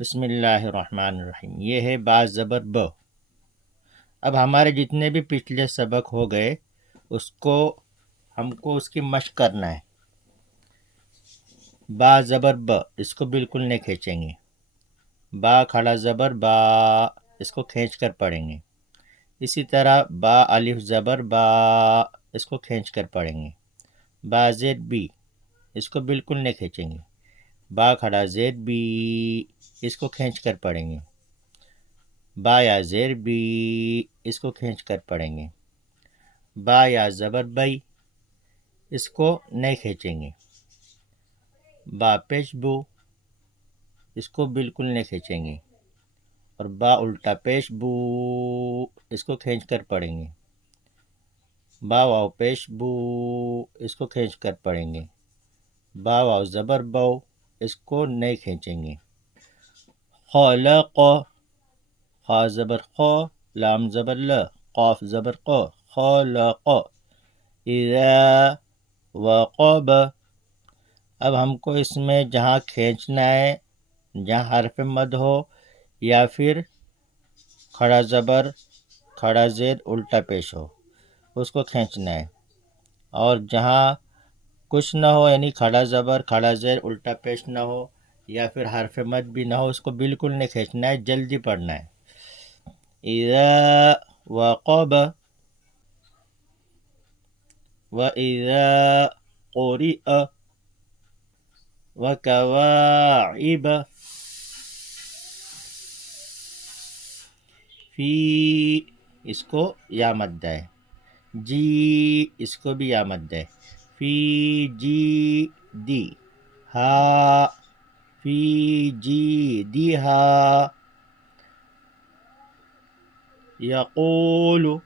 بسم اللہ الرحمن الرحیم۔ یہ ہے با زبر ب۔ اب ہمارے جتنے بھی پچھلے سبق ہو گئے ہم کو اس کی مشق کرنا ہے۔ با زبر ب، اس کو بالکل نہیں کھینچیں گے۔ با کھڑا زبر با، اس کو کھینچ کر پڑھیں گے۔ اسی طرح با الف زبر با، اس کو کھینچ کر پڑھیں گے۔ با زید بی، اس کو بالکل نہیں کھینچیں گے۔ با کھڑا زید بی، اس کو کھینچ کر پڑھیں گے۔ با یا زیر بی، اس کو کھینچ کر پڑھیں گے۔ با یا زبر بئی، اس کو نہیں کھینچیں گے۔ با پیش بو، اس کو بالکل نہیں کھینچیں گے۔ اور با الٹا پیش بو، اس کو کھینچ کر پڑھیں گے۔ با واو پیش بو، اس کو کھینچ کر پڑھیں گے۔ با واو زبر بو، اس کو نہیں کھینچیں گے۔ خلق، خا زبر خو، لام زبر ل، قاف زبر قو، خلق۔ اذا وقب، اب ہم کو اس میں جہاں کھینچنا ہے، جہاں حرف مد ہو یا پھر کھڑا زبر کھڑا زید الٹا پیش ہو، اس کو کھینچنا ہے۔ اور جہاں کچھ نہ ہو، یعنی کھڑا زبر کھڑا زید الٹا پیش نہ ہو یا پھر حرف مد بھی نہ ہو، اس کو بالکل نہیں کھینچنا ہے، جلدی پڑھنا ہے۔ اذا وقب وَإِذَا قُرِئَ وَكَوَاعِبَ فی، اس کو یا مد ہے۔ جی، اس کو بھی یا مد ہے۔ فی جی دی، ہا فی جی دی ہا۔ یقول،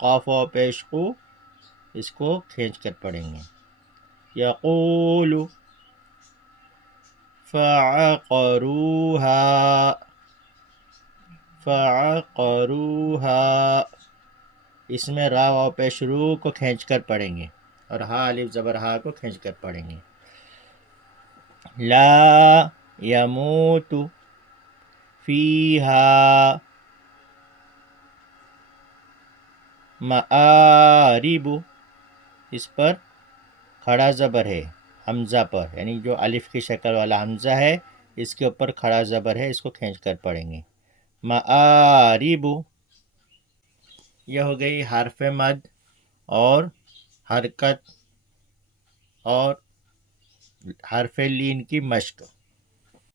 قاف و پیش قو، اس کو کھینچ کر پڑھیں گے۔ یقول فعقروہا، فعقروہا، اس میں را و پیش رو کو کھینچ کر پڑھیں گے اور ہا الف زبر ہا کو کھینچ کر پڑھیں گے۔ لا یموت فیہا، مآرب، اس پر کھڑا زبر ہے حمزہ پر، یعنی جو الف کی شکل والا حمزہ ہے اس کے اوپر کھڑا زبر ہے، اس کو کھینچ کر پڑھیں گے۔ مآرب، یہ ہو گئی حرف مد اور حرکت اور حرف لین کی مشق۔